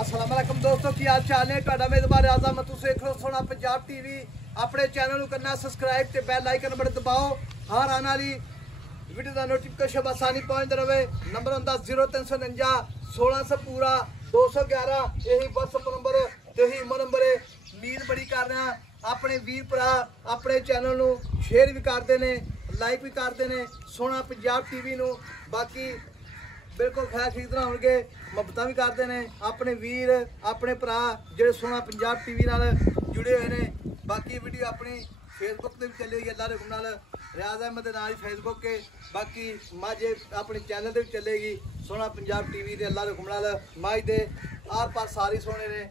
अस्सलाम वालेकुम दोस्तों, की हाल चाल है? ਤੁਹਾਡਾ ਮੇਜ਼ਬਾਨ ਆਜ਼ਮ ਮੈਂ ਤੁਸੀਂ ਦੇਖ ਰਹੇ ਹੋ ਸੋਹਣਾ ਪੰਜਾਬ ਟੀਵੀ। ਆਪਣੇ ਚੈਨਲ ਨੂੰ ਕਰਨਾ ਸਬਸਕ੍ਰਾਈਬ ਤੇ ਬੈਲ ਆਈਕਨ ਬਟਨ ਦਬਾਓ। ਹਰ ਆਉਣ ਵਾਲੀ ਵੀਡੀਓ ਦਾ ਨੋਟੀਫਿਕੇਸ਼ਨ ਆਸਾਨੀ ਪਹੁੰਚਦਾ ਰਹੇ। ਨੰਬਰ ਹੁੰਦਾ 0349 1600 पूरा 211। यही WhatsApp नंबर ਤੇ ਹੀ ਨੰਬਰ ਹੈ। ਉਮੀਦ ਬੜੀ ਕਰ ਰਿਹਾ ਆਪਣੇ ਵੀਰ ਭਰਾ ਆਪਣੇ ਚੈਨਲ ਨੂੰ ਸ਼ੇਅਰ ਵੀ ਕਰਦੇ ਨੇ, ਲਾਈਕ ਵੀ ਕਰਦੇ ਨੇ ਸੋਹਣਾ ਪੰਜਾਬ ਟੀਵੀ ਨੂੰ। ਬਾਕੀ बिल्कुल खैर ठीक तरह होंगे, मुहब्बत भी करते हैं अपने वीर अपने भरा जो सोहना पंजाब टीवी नाल जुड़े हुए हैं। बाकी वीडियो अपनी फेसबुक पर भी चलेगी, अल्लाह के हुक्म नाल रियाज अहमद के नाल फेसबुक के। बाकी माझे अपने चैनल पर भी चलेगी सोहना पंजाब टीवी के, अल्लाह के हुक्म नाल माझ दे आर पार सारी सोने ने।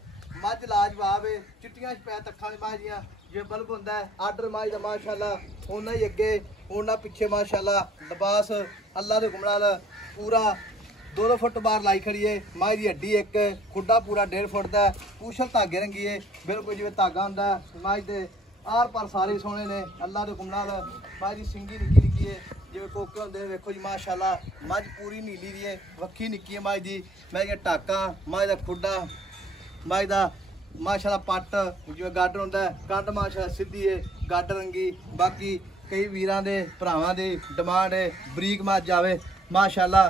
मझ लाजवाब है, चिट्टियां शपैत अखां दी माझियां जो बल्ब होंदा है आर्डर माझ दा माशाअल्लाह उन्ना ही अगे उन्ना पिछे माशाअल्लाह लिबास अल्लाह के हुक्म नाल पूरा 2 फुट बार लाई खड़ी है। माई की हड्डी एक खुडा पूरा 1.5 फुट का पूछल धागे रंगी है बिल्कुल जिवें धागा होंदा है। माई के आर पार सारे सोने ने अल्लाह के हुक्म नाल। माई की सिंगी निक्की निक्की है जिवें कोके होंदे वेखो जी माशाअल्लाह। मझ पूरी नीली दी है, वक्खी निक्की है माई की। माई का टाका माई का खुडा माई का माशाअल्लाह पट जिवें गाडर होंदा है कंड माशाअल्लाह सीधी है गाडर रंगी। बाकी कई वीरां दे भरावां दी डिमांड है बरीक मझ आवे माशाअल्लाह।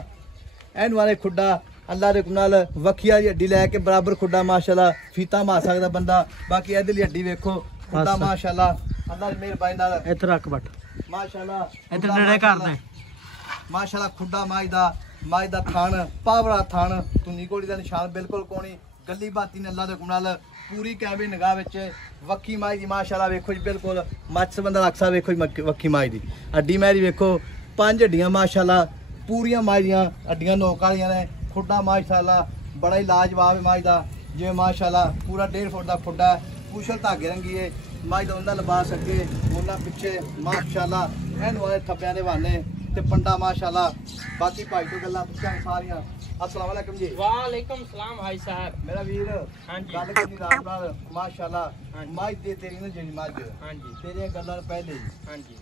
एन वाले खुडा अल्लाह के हुक्म नाल वखिया जी हड्डी लैके बराबर खुडा माशाअल्लाह फीता मार सकदा बंदा। बाकी इधरली हड्डी वेखो खुडा माशाअल्लाह अल्लाह दी मेहरबानी नाल इधर रख बट माशाअल्लाह इधर नेड़े कर दे माशाअल्लाह। खुडा माई दा थान पावड़ा थान तुनी घोड़ी दा निशान बिल्कुल कोनी गली बाती ने अल्लाह के हुक्म नाल पूरी कैमरे निगाह विच वक्खी माई दी माशाअल्लाह वेखो जी बिल्कुल मच्छ बंदा रख सकदा। वेखो जी वक्खी माई दी हड्डी मैरी वेखो 5 हड्डियां माशाअल्लाह पूरियां माई दियां हड्डियां नोक वालियां ने। खुडा माशाअल्लाह बड़ा ही लाजवाब है माई दा जिवें माशाअल्लाह पूरा 1.5 फुट का खुडा है पूछल धागे रंगी है। माई दा उंदा लिबास अगे उन्ना पिछे माशाअल्लाह एन वाले थप्पियां दे बहाने ते पंडा माशाअल्लाह। बाकी भाई तो गल्लां पुछां सारियां। अस्सलाम वालेकुम जी। वालेकुम सलाम भाई साहब। मेरा वीर हां जी गल करनी रात नाल माशाअल्लाह। माई दे तेरी ना जेड़ी मझ हां जी तेरियां गल्लां पहले हां जी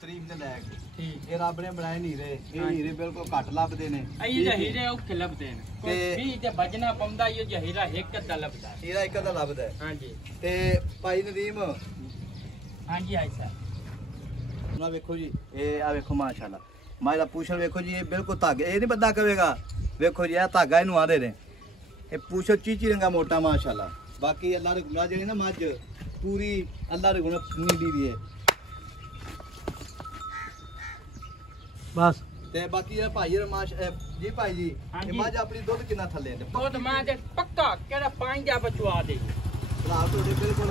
तरीफ ने लैके ठीक ये रब ने बनाए नीरे ये हीरे बिल्कुल घट लभदे ने। अई हीरे औखे लभदे ने कोई भी ते बजना पौंदा ये हीरा एक अद्धा लभदा हीरा एक अद्धा लभदा है। हां जी ते भाई नदीम हां जी भाई साहब ना वेखो जी ये आ वेखो माशाअल्लाह माई दा पूछल वेखो जी ये बिल्कुल धागे ये नहीं बंदा कहेगा। वेखो जी आ धागा इनू आदे ने ये पूछल चीची रंगा मोटा माशाअल्लाह। बाकी अल्लाह दे गुनाह जेड़ी ना मझ पूरी अल्लाह दे गुनाह नीली दी है बस। ते बाकी ये भाई रमाश जी भाई जी ये मझ अपनी दुध कितना थल्ले ने? दुध मां दे पक्का केड़ा 5 जा बचवा दे भरा तोड़े बिल्कुल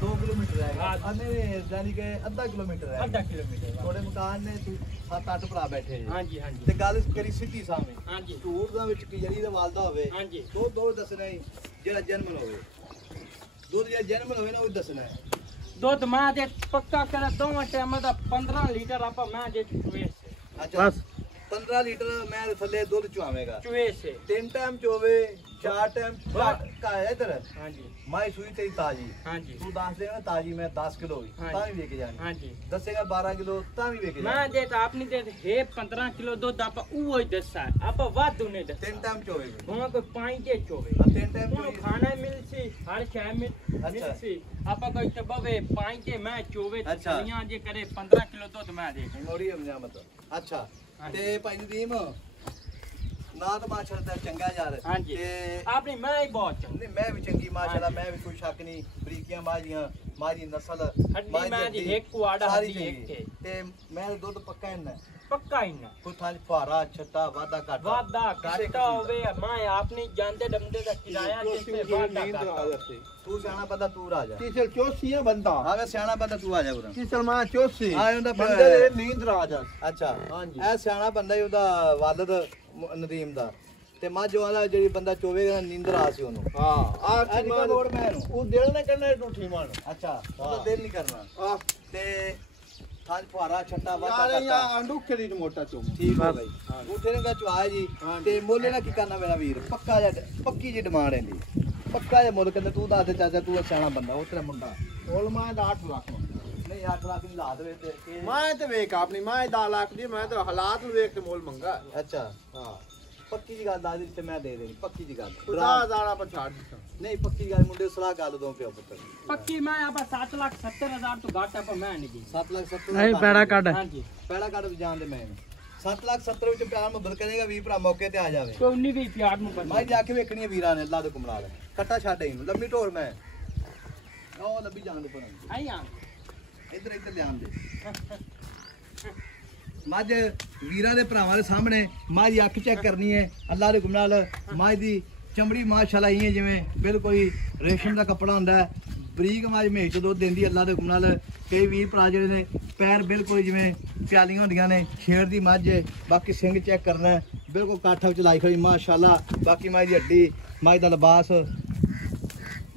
2 किलोमीटर है अने यानी कि आधा किलोमीटर है। आधा किलोमीटर थोड़े मकान ने 7-8 भरा बैठे हां जी हां जी ते गल करी सिੱਧੀ सामने हां जी झूठ ਦਾ ਵਿੱਚ ਕੀ ਜਰੀ ਦਾ ਵਾਲਦਾ ਹੋਵੇ हां जी ਦੋ ਦੱਸਣਾ ਹੈ ਜਿਹੜਾ ਜਨਮ ਹੋਵੇ ਦੁੱਧ ਜਿਹੜਾ ਜਨਮ ਹੋਵੇ ਨਾ ਉਹ ਦੱਸਣਾ ਹੈ। दुध मां दे पक्का केड़ा दोवां टाइम दा 15 लीटर आपा मां दे चुवे से। अच्छा बस 15 लीटर मैं थल्ले दुध चुआवेगा चुवे से 3 टाइम चोवे 4 टाइम का है इधर। हां जी माई सुई तेरी ताजी हां जी तू दस देगा ताजी मैं 10 किलो हाँ ता भी लेके जानी हां जी दसेगा 12 किलो ता भी लेके मां जानी। दे तो आपनी दे है 15 किलो दूध आपा उहो ही दसा आपा वाधू ने दस 3 टाइम चोवेगा हुआ कोई 5 दे चोवे 3 टाइम हुआ खाना मिलसी हर शय मिलसी आपा कोई तो बवे 5 दे मैं चोवे अच्छा। दुनिया जे करे 15 किलो दूध मैं दे मोड़ी हमने मतलब अच्छा हाँ ते भाई नदीम ना तो माशाअल्लाह चंगा यार हां जी ते आपनी मैं ही बहुत चंगी नहीं मैं भी चंगी माशाअल्लाह मैं भी कोई शक नहीं बरीकियां माजियां मारी नस्ल हड्डी मैं दी एक कुआड़ा सारी हड्डी एक चंगी थे ते मैं दुध पक्का इन्ना पक्का ही ना कोई थाली फुहारा छट्टा वादा घाटा वादा घाटा होवे मैं आपनी जानदे डमदे दा किराया जिससे वादा घाटा तू सियाना बंदा तू राजा किसल चोसी है बंदा हां मैं सियाना बंदा तू आ जा उरा किसल मां चोसी हां उंदा बंदे दे नींद राजा। अच्छा हां जी ए सियाना बंदा ही उदा वालिद नदीम दा ते मझ वाला ਜਿਹੜੀ ਬੰਦਾ ਚੋਵੇਗਾ ਨੀਂਦਰ ਆ ਸੀ ਉਹਨੂੰ। हां आ ਅੱਜ ਦਾ ਲੋੜ ਮੈਂ ਨੂੰ ਉਹ ਦਿਲ ਨੇ ਕਰਨਾ ਟੂਠੀ ਮਾਰ। ਅੱਛਾ ਉਹਦਾ ਦਿਲ ਨਹੀਂ ਕਰਨਾ ਆ ਤੇ ਥਾਂ ਫੁਹਾਰਾ ਛੱਟਾ ਵਾਦਾ ਯਾਰ ਕਰਤਾ ਇਹ ਅੰਡੂ ਖਰੀ ਮੋਟਾ ਚੋਮ ਠੀਕ ਹੈ ਭਾਈ ਉਥੇ ਨੇ ਕਾ ਚਵਾ ਜੀ ਤੇ ਮੋਲੇ ਨਾਲ ਕੀ ਕਰਨਾ ਮੇਰਾ ਵੀਰ ਪੱਕਾ ਜਿਹਾ ਪੱਕੀ ਜੀ ਡਿਮਾਂਡ ਹੈ ਦੀ ਪੱਕਾ ਜਿਹਾ ਮੁੱਲ ਕਹਿੰਦਾ ਤੂੰ ਦੱਸ ਦੇ ਚਾਚਾ ਤੂੰ ਸਿਆਣਾ ਬੰਦਾ ਉਹ ਤੇਰਾ ਮੁੰਡਾ ਕੋਲ ਮਾਂ ਦਾ 8 ਲੱਖ ਨਹੀਂ 8 ਲੱਖ ਨਹੀਂ ਲਾ ਦੇਵੇ ਤੇ ਮਾਂ ਤੇ ਵੇਖ ਆਪਣੀ ਮਾਂ 10 ਲੱਖ ਦੀ ਮੈਂ ਤੇ ਹਾਲਾਤ ਨੂੰ ਵੇਖ ਕੇ ਮੋਲ ਮੰਗਾ। ਅੱਛਾ ਹਾਂ ਪੱਕੀ ਦੀ ਗੱਲ ਦੱਸ ਤੇ ਮੈਂ ਦੇ ਦੇਣੀ ਪੱਕੀ ਦੀ ਗੱਲ ਖੁਦਾ ਜ਼ਾਲਾ ਪਰ ਛੱਡ ਦਿੱਤਾ ਨਹੀਂ ਪੱਕੀ ਗੱਲ ਮੁੰਡੇ ਸਲਾਹ ਗੱਲ ਦੋ ਪਿਓ ਪੁੱਤਰ ਪੱਕੀ ਮੈਂ ਆਪਾਂ 7,70,000 ਤੋਂ ਘੱਟ ਆਪਾਂ ਮੈਂ ਨਹੀਂ ਦੀ 7,70,000 ਨਹੀਂ ਪੈੜਾ ਕੱਢ ਹਾਂਜੀ ਪਹਿਲਾ ਕੱਢ ਜਾਣ ਦੇ ਮੈਂ 7,70,000 ਵਿੱਚ ਪਿਆਰ ਮੁਹੱਬਤ ਕਰੇਗਾ ਵੀ ਭਰਾ ਮੌਕੇ ਤੇ ਆ ਜਾਵੇ ਕੋਈ ਨਹੀਂ ਵੀ ਪਿਆਰ ਨੂੰ ਮੈਂ ਬੰਦਾ ਜਾ ਕੇ ਵੇਖਣੀ ਹੈ ਵੀਰਾਂ ਨੇ ਅੱਲਾ ਦੇ ਕੁਮਲਾ ਲੈ ਕੱਟਾ ਛੱਡ ਇਹਨੂੰ ਲੰਮੀ ਢੋਰ ਮੈਂ ਉਹ ਲੱਭੀ ਜਾਣ ਦੇ ਪਰ ਆਈ ਆ ਇੱਧਰ ਇੱਧਰ ਲਿਆਣ ਦੇ ਮੱਝ ਵੀਰਾਂ ਦੇ ਭਰਾਵਾਂ ਦੇ ਸਾਹਮਣੇ ਮੱਝ ਦੀ ਅੱਖ ਚੈੱਕ ਕਰਨੀ ਹੈ ਅੱਲਾ ਦੇ ਹੁਕਮ ਨਾਲ ਮੱਝ ਦੀ ਚਮੜੀ ਮਾਸ਼ਾਅੱਲਾ ਹੀ ਹੈ ਜਿਵੇਂ ਬਿਲਕੁਲ ਹੀ ਰੇਸ਼ਮ ਦਾ ਕੱਪੜਾ ਹੁੰਦਾ ਹੈ ਬਰੀਕ ਮੱਝ ਮੇਚ ਦੁੱਧ ਦਿੰਦੀ ਅੱਲਾ ਦੇ ਹੁਕਮ ਨਾਲ ਕਈ ਵੀਰ ਭਰਾ ਜਿਹੜੇ ਨੇ ਪੈਰ ਬਿਲਕੁਲ ਜਿਵੇਂ ਪਿਆਲੀਆਂ ਹੁੰਦੀਆਂ ਨੇ ਛੇੜ ਦੀ ਮੱਝ ਹੈ ਬਾਕੀ ਸਿੰਘ ਚੈੱਕ ਕਰਨਾ ਹੈ ਬਿਲਕੁਲ ਕਾਠਾ ਵਿੱਚ ਲਾਈ ਖੜੀ ਮਾਸ਼ਾਅੱਲਾ ਬਾਕੀ ਮੱਝ ਦੀ ਹੱਡੀ ਮੱਝ ਦਾ ਲਿਬਾਸ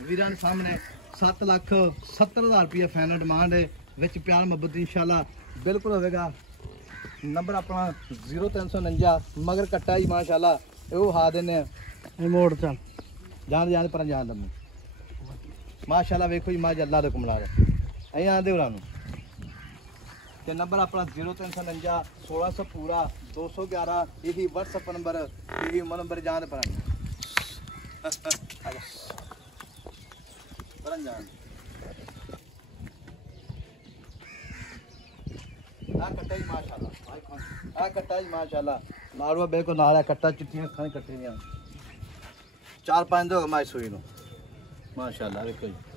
ਵੀਰਾਂ ਦੇ ਸਾਹਮਣੇ 7,70,000 ਰੁਪਏ ਫਾਈਨਲ ਡਿਮਾਂਡ ਹੈ ਵਿੱਚ ਪਿਆਰ ਮੁਹੱਬਤ ਇਨਸ਼ਾਅੱਲਾ ਬਿਲਕੁਲ ਹੋਵੇਗਾ ਨੰਬਰ ਆਪਣਾ 0349 ਮਗਰ ਕੱਟਾ ਜੀ ਮਾਸ਼ਾਅੱਲਾ ਇਹ ਹਾ ਦਿੰਨੇ ਆ ਇਹ ਮੋੜ ਚੱਲ ਜਾਣ ਪਰ ਜਾਣ ਦਮ ਮਾਸ਼ਾਅੱਲਾ ਵੇਖੋ ਜੀ ਮਾਂ ਅੱਲਾ ਦੇ ਕੁਮਲਾ ਐਂ ਆਂਦੇ ਉਹਨਾਂ ਨੂੰ ਤੇ ਨੰਬਰ ਆਪਣਾ 0349 1600 ਪੂਰਾ 211 ਇਹੀ WhatsApp ਨੰਬਰ ਇਹੀ ਨੰਬਰ ਜਾਣ ਪਰ ਜਾਣ ਆ ਕੱਟਾ ਜੀ ਮਾਸ਼ਾਅੱਲਾ ਆ ਕੱਟਾ ਜੀ ਮਾਸ਼ਾਅੱਲਾ ਮਾਰਵਾ ਬਿਲਕੁਲ ਨਾਲ ਆ ਕੱਟਾ ਚਿੱਟੀਆਂ ਅੱਖਾਂ ਕੱਟੇ ਦੀਆਂ 4-5 ਦਿਨ ਹੋ ਗਏ ਮੈਂ ਸੂਈ ਨੂੰ ਮਾਸ਼ਾਅੱਲਾ ਵੇਖੋ ਜੀ